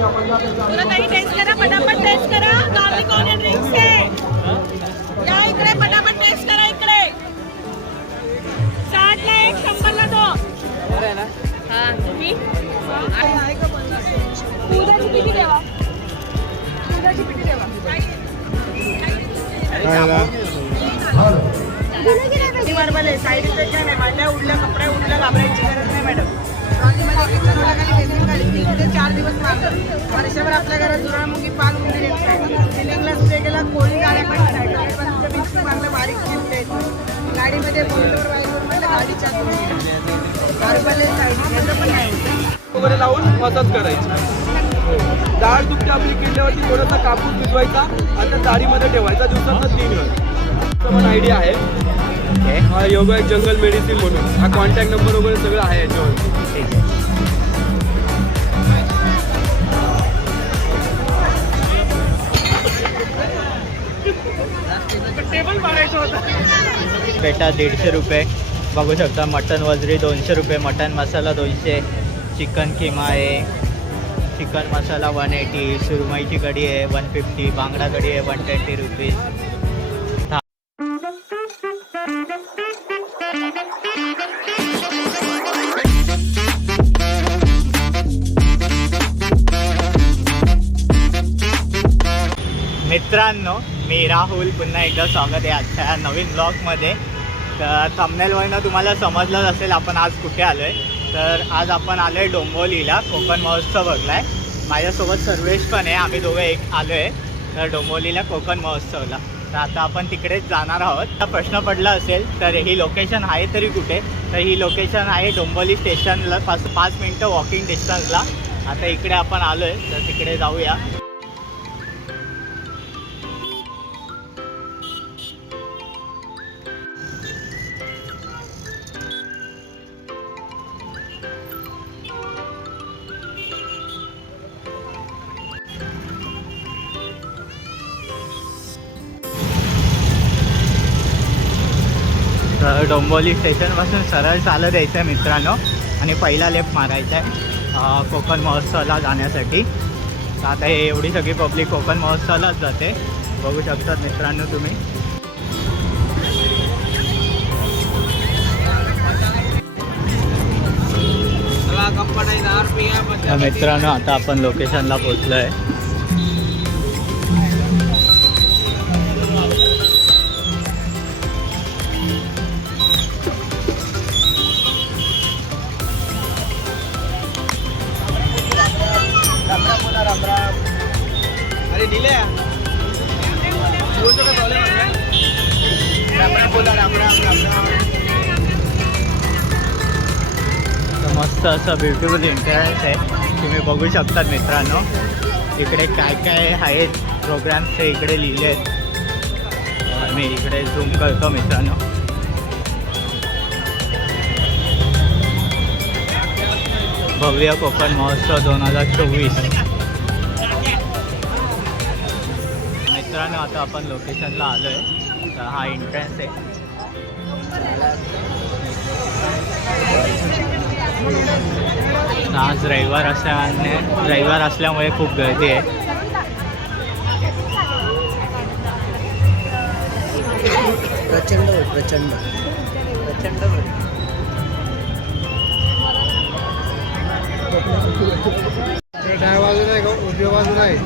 तुला काही टेस्ट गाडीमध्ये बोलवर वाईवर म्हटलं गाडीच्या नॉर्मल साईड याचं पण नाही वगैरे लावून मसाज करायची. डाळ दुपटी आपली किडल्यावरती थोडासा कापूस भिजवायचा आणि दाढीमध्ये ठेवायचा. दिवसात तीन वेळ. पण आयडिया आहे. हा योगा एक जंगल मेडिसिन म्हणून. हा कॉन्टॅक्ट नंबर वगैरे सगळं आहे याच्यावर पेटा दीडशे रुपये. बघू शकता मटन वजरी दोनशे रुपये मटन मसाला दोनशे. चिकन किमा आहे. चिकन मसाला वन एटी सुरमईची कढी आहे वन फिफ्टी बांगडा कढी आहे वन ट्वेंटी रुपीज मित्रांनो मी राहुल पुन्हा एकदा स्वागत आहे आजच्या नवीन ब्लॉगमध्ये तर थमनेलवरनं तुम्हाला समजलंच असेल आपण आज कुठे आलो आहे तर आज आपण आलो आहे डोंबिवलीला कोकण महोत्सव बघला आहे माझ्यासोबत सर्वेश पण आहे आम्ही दोघं एक आलो आहे तर डोंबिवलीला कोकण महोत्सवला. तर आता आपण तिकडेच जाणार आहोत. तर प्रश्न पडला असेल तर ही लोकेशन आहे तरी कुठे? तर ही लोकेशन आहे डोंबिवली स्टेशनला पाच पाच मिनटं वॉकिंग डिस्टन्सला आता इकडे आपण आलो आहे तर तिकडे जाऊया. डोंबोली स्टेशनपासून सरळ चालत यायचं आहे मित्रांनो. आणि पहिला लेफ्ट मारायचा आहे कोकण महोत्सवाला जाण्यासाठी. तर आता हे एवढी सगळी पब्लिक कोकण महोत्सवालाच जाते. बघू शकतात मित्रांनो तुम्ही. मित्रांनो आता आपण लोकेशनला पोचलो आहे मस्त असं ब्युटिफुल इंटरेस्ट आहे. तुम्ही बघू शकतात मित्रांनो इकडे काय काय आहेत प्रोग्राम्स ते इकडे लिहिले आहेत. मी इकडे झूम करतो मित्रांनो. भव्य कोकण महोत्सव दोन हजार चोवीस. मित्रांनो आता आपण लोकेशनला आलो आहे तर हा एंट्रन्स आहे. आज रविवार असल्याने रविवार असल्यामुळे खूप गर्दी आहे. प्रचंड प्रचंड. प्रचंड डाव्या बाजूला आहे का? उजव्या बाजूला आहे.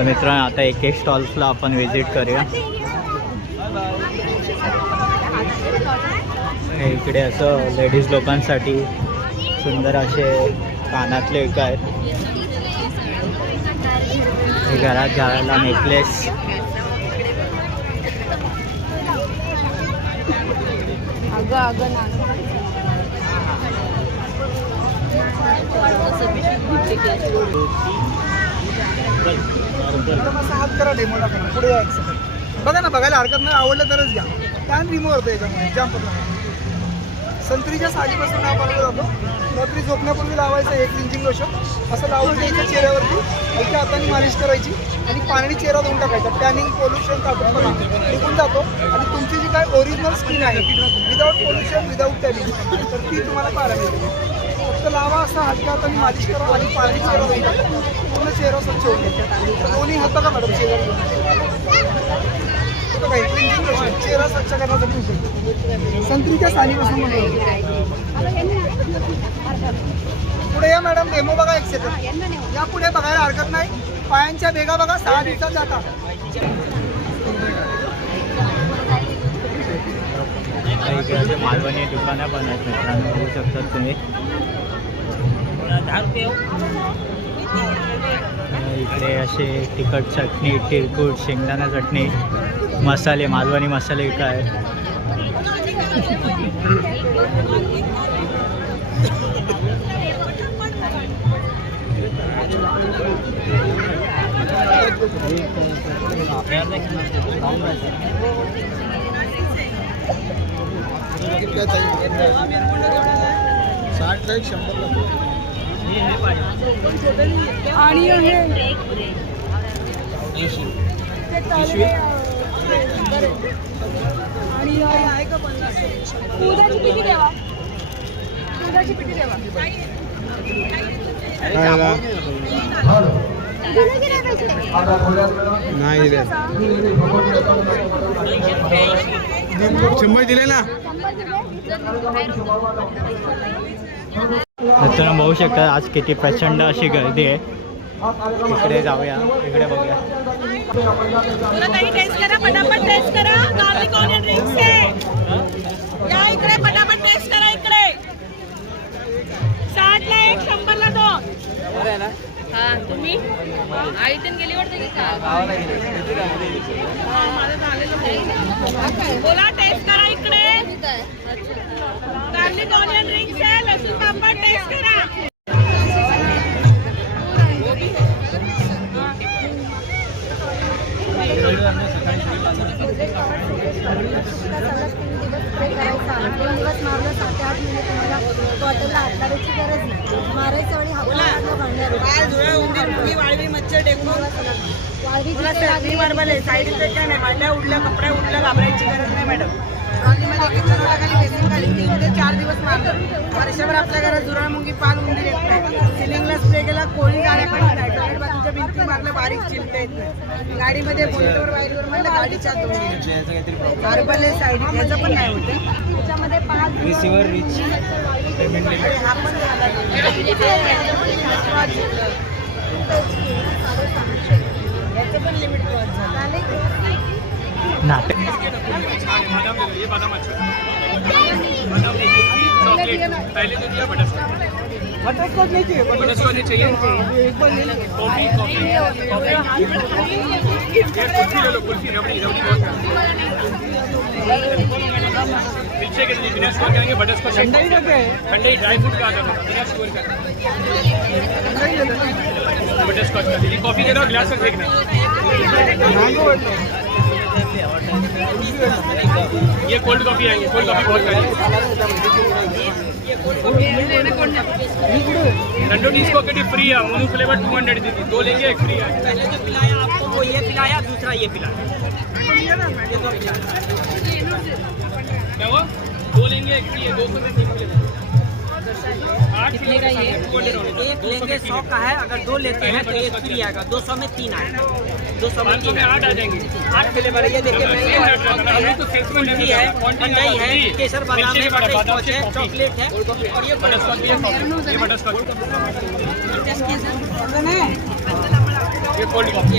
तर मित्रांनो आता एक एक स्टॉल्सला आपण व्हिजिट करूया. हे इकडे असं लेडीज लोकांसाठी सुंदर असे कानातले एक आहेत. हे घरात घालायला नेकलेस असं हात करा डेमोला करा. पुढे यायचं बघा ना बघायला हरकत नाही आवडलं तरच घ्या. टॅन रिमूव्ह होतं याच्यामुळे संत्रीच्या साडीपासून हा जातो. रात्री झोपण्यापूर्वी लावायचं एक इंजिन लोशन असं लावून घ्यायचं चेहऱ्यावरती. हलक्या हाताने मालिश करायची आणि पाण्याने चेहरा धुवून टाकायचा. टॅनिंग पोल्युशन कापूरपणा निघून जातो. आणि तुमची जी काय ओरिजिनल स्किन आहे विदाऊट पोल्युशन विदाऊट टॅनिंग तर ती तुम्हाला पाहायला मिळते. फक्त लावा असं हलक्या हाताने मालिश करा आणि पाणी चेहरा धुवून टाका. पूर्ण चेहरा स्वच्छ होऊन दोन्ही हातं का मॅडम चेहरा. चेहरा स्वच्छ करण्यासाठी होऊ संत्रीच्या सालीपासून बनवलं पुढे या मॅडम डेमो बघा एक सेकंड या पुढे बघायला हरकत नाही. पायांच्या भेगा बघा सहा दिवसात जाता. इकडे मालवणी दुकानं पण आहेत मित्रांनो बघू शकतात तुम्ही इकडे असे तिखट चटणी तिरकूट शेंगदाणा चटणी मसाले मालवणी मसाले काय? साठ एक शंभर दुधाची किती द्यावा दुधाची किती द्यावा नाही शंभर दिले ना. मित्रांनो बघू शकता आज किती प्रचंड अशी गर्दी आहे. इकडे जाऊया इकडे बघूया. टेस्ट करा पटापट टेस्ट करा. लावायची गरज नाही. मारायचं आणि वाळवी मच्छर वाळवी आहे साईड इफेक्ट काय नाही उडल्या कपड्या उडल्या घाबरायची गरज नाही मॅडम. ट्रॉलीमध्ये किचन खाली बेसिन खाली. तीन ते चार दिवस मारलं वर्षभर आपल्या घरात जुराळ मुंगी पाल उंदीर येत नाही. सिलिंगला स्प्रे केला कोळी गाड्या पण नाही. टॉयलेट बाथरूमच्या भिंती मारलं बारीक चिलट येत नाही. गाडीमध्ये बोलटवर वाईटवर म्हणलं गाडीच्या दोन साईड याचं पण नाही होतं. त्याच्यामध्ये पाच रिसिवर रिच नाटक ये बादाम अच्छा पहले तो दिया बटर बटरस्कॉच नहीं चाहिए बटरस्कॉच नहीं चाहिए एक बार ले लेंगे कॉफ़ी कॉफ़ी कॉफ़ी ले लो कुल्फी रबड़ी रबड़ी बहुत के लिए बिना शुगर करेंगे बटर स्कॉच ठंडा ही रखे ठंडे ड्राई फ्रूट का आता बिना ही लो बटर स्कॉच का दीजिए कॉफ़ी दे दो गिलास बैठो ये कोल्ड कॉफ़ी आएँगे कोल्ड कॉफ़ी बहुत खाएँगे। लंडो टी इसको कटी फ्री है? मोनू फ्लेवर टू हंड्रेड दीदी दो लेंगे एक फ्री है। पहले जो पिलाया आपको वो ये पिलाया दूसरा ये पिलाया। क्या हुआ? दो लेंगे है दो सौ में तीन कितने का ये? एक लेंगे सौ का है अगर दो लेते हैं तो एक फ्री आएगा। दो सौ में तीन आएगा। दो सौ में तीन आठ आ जाएँगे। आठ फ्लेवर है ये देखिए है अभी तो कुल्फी है ठंडाई है केसर बादाम है बटर स्कॉच है चॉकलेट है और ये बटर स्कॉच ये ये बटर स्कॉच ये कोल्ड कॉफ़ी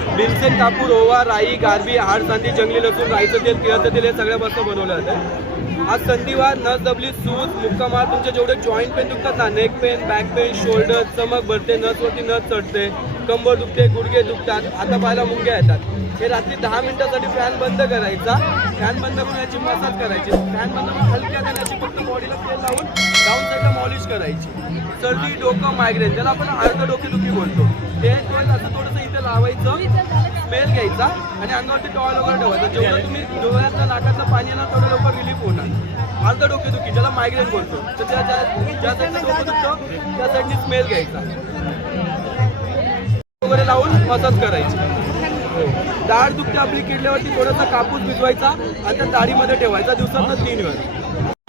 आठ भीमसेन कापूर ओवा राई गारबी हाड सांदी जंगली लसूण राईचं तेल तिळाचं तेल हे सगळ्या मस्त बनवलं जातं. आज संधीवार नस दबली सूज मुक्कामार तुमचे जेवढे जॉईंट पेन दुखतात ना neck pain back pain shoulder चमक भरते नसवरती नस चढते. कंबर दुखते गुडघे दुखतात आता पाहायला मुंग्या येतात. हे रात्री दहा मिनिटासाठी फॅन बंद करायचा. फॅन बंद करून याची मसाज करायची. फॅन बंद करून हलक्या अशी फक्त बॉडीला तेल लावून डाऊन साईडला मॉलिश करायची. सर्दी डोकं मायग्रेन ज्याला आपण अर्ध डोकेदुखी बोलतो. ते असं थोडंसं इथे लावायचं स्मेल घ्यायचा आणि अंगावरती टॉयल वगैरे ठेवायचा. जेवढं तुम्ही डोळ्यातलं नाकातलं पाणी येणार तेवढं लवकर रिलीफ होणार. अर्ध डोकेदुखी ज्याला मायग्रेन बोलतो. तर त्या ज्या साईडचं डोकं दुखतं त्या स्मेल घ्यायचा. वगैरे लावून मसाज करायची. हो. दाढ दुखते आपली किडल्यावरती थोडासा कापूस भिजवायचा आणि त्या दाढीमध्ये ठेवायचा दिवसात तीन वेळ.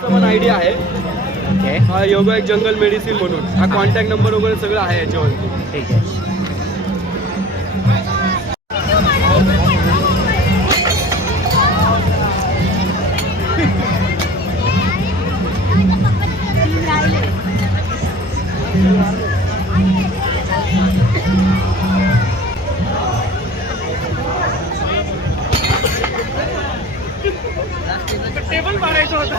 पण आयडिया आहे. हा योगा एक जंगल मेडिसिन म्हणून. हा कॉन्टॅक्ट नंबर वगैरे सगळं आहे याच्यावरती. ठीक आहे. टेबल मारायचं होतं.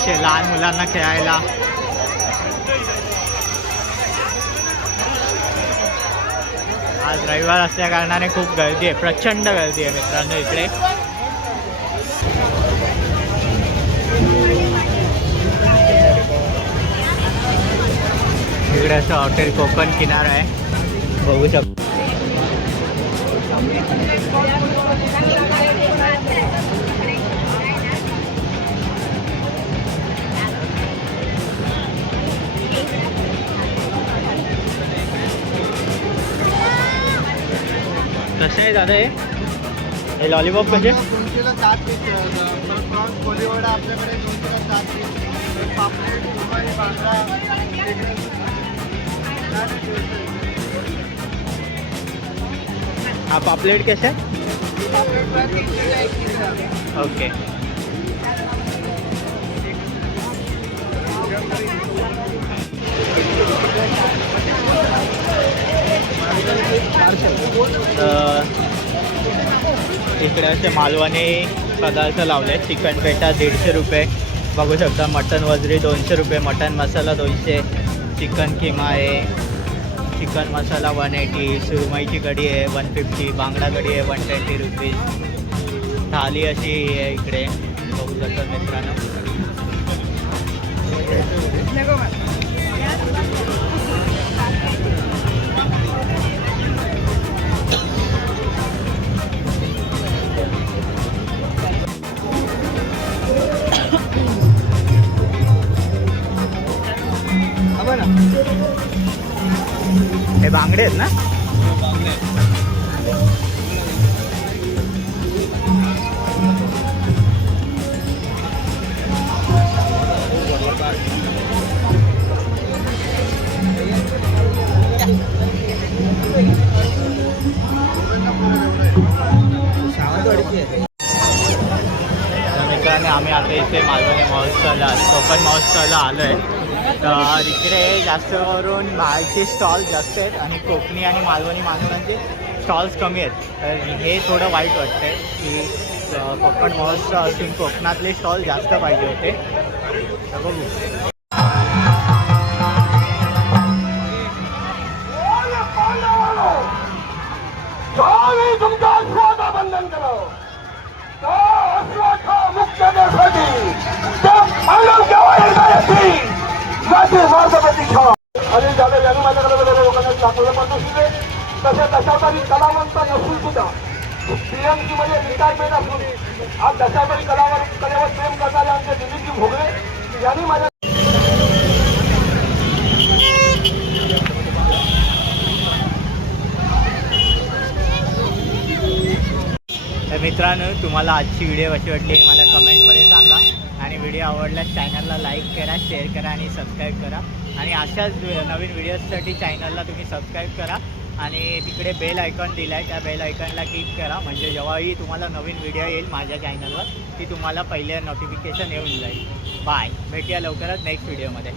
असे लहान मुलांना खेळायला. आज रविवार असल्या कारणाने खूप गर्दी आहे. प्रचंड गर्दी आहे मित्रांनो इकडे. इकडे असं हॉटेल कोकण किनारा आहे. बघू शकतो. कसं आहे दादा हे? हे लॉलीपॉप कसे दोनशेला सात पीस प्रॉन्स कोलीवडा आपल्याकडे दोनशेला सात पीस पापलेट कैसे बांगडा हा पापलेट कसे आहे? पापलेट तीनशेला एक पीस ओके इकडे असे मालवणी पदार्थ लावले चिकन पेटा दीडशे रुपये. बघू शकता मटन वजरी दोनशे रुपये मटन मसाला दोनशे. चिकन किमा आहे. चिकन मसाला वन एटी सुरमईची कढी आहे वन फिफ्टी बांगडा कढी आहे वन ट्वेंटी रुपीज. थाली अशी आहे इकडे. बघू शकता मित्रांनो. बघा हे बांगडे आहेत ना मित्रांनो आम्ही आता इथे मालवणी महोत्सवला कोकण महोत्सवला आलो आहे तर इकडे जास्त करून बाहेरचे स्टॉल जास्त आहेत आणि कोकणी आणि मालवणी माणसांचे स्टॉल्स कमी आहेत. तर हे थोडं वाईट वाटतं आहे की कोकण महोत्सव असून कोकणातले स्टॉल जास्त पाहिजे होते. तर बघू. स्वामी तुमचा मार्गपती ठेवा आणि झालं यांनी माझ्याकडे वगैरे लोकांना दाखवलं पण नसू दे तसे दशावतारी कलावंत नसून सुद्धा पीएमसी मध्ये म्हणजे रिटायरमेंट असून आज दशावतारी कलावर कलेवर प्रेम करणारे आमचे दिलीपजी भोगरे यांनी माझ्या मित्रांनो तुम्हाला आजची व्हिडिओ कशी वाटली? मला कमेंट व्हिडिओ आवडल्यास चॅनलला लाईक करा शेअर करा आणि सबस्क्राईब करा. आणि अशाच नवीन व्हिडिओजसाठी चॅनलला तुम्ही सबस्क्राईब करा. आणि तिकडे बेल आयकॉन दिला आहे त्या बेल आयकॉनला क्लिक करा. म्हणजे जेव्हाही तुम्हाला नवीन व्हिडिओ येईल माझ्या चॅनलवर ती तुम्हाला पहिले नोटिफिकेशन येऊन जाईल. बाय भेटूया लवकरच नेक्स्ट व्हिडिओमध्ये